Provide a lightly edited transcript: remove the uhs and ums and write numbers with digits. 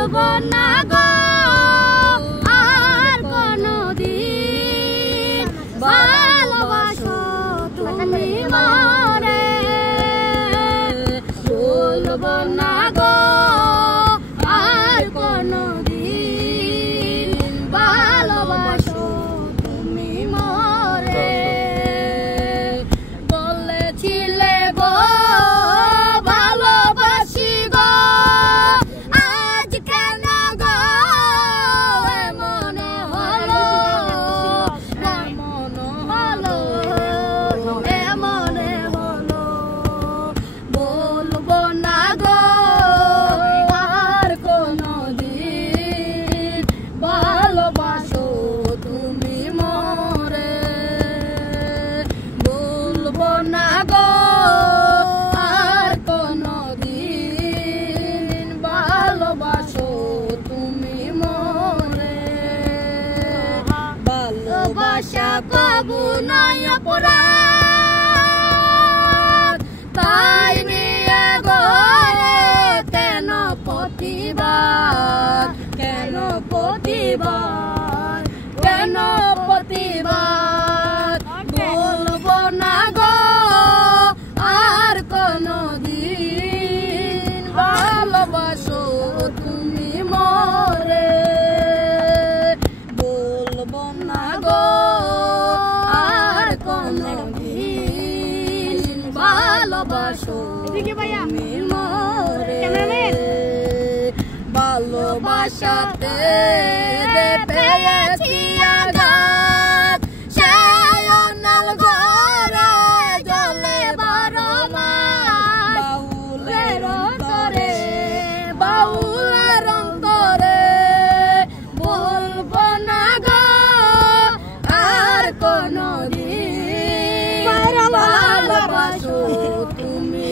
বলবো না গো আর কোনদিন ভালোবাসো তুমি মরে বলবো না গো আর কোনদিন ভালোবাসো তুমি মরে বলেছিলে গো ভালোবাসি গো আজ কেন গো মনে হলো মনে হলো বলবো না গো আর কোনদিন ভালোবাসো তুমি মরে বলবো না গো আর কোনদিন ভালোবাসো তুমি মরে ভালোবাসা কবু নয় অপরাধ তাই নিয়ে গো কেন প্রতিবাদ কেন প্রতিবাদ কেন প্রতিবাদ বলবো না গো আর কোনদিন ভালোবাসো তুমি মরে বলবো না গো আর কোনদিন ভালোবাসো তুমি মরে ভালোবাসাতে পেয়েছি আঘাত সেই অনাল ঘরে জ্বলে বারো মাস বাউলের অন্তরে বলবো না গো আর কোনদিন ভালোবাসো তুমি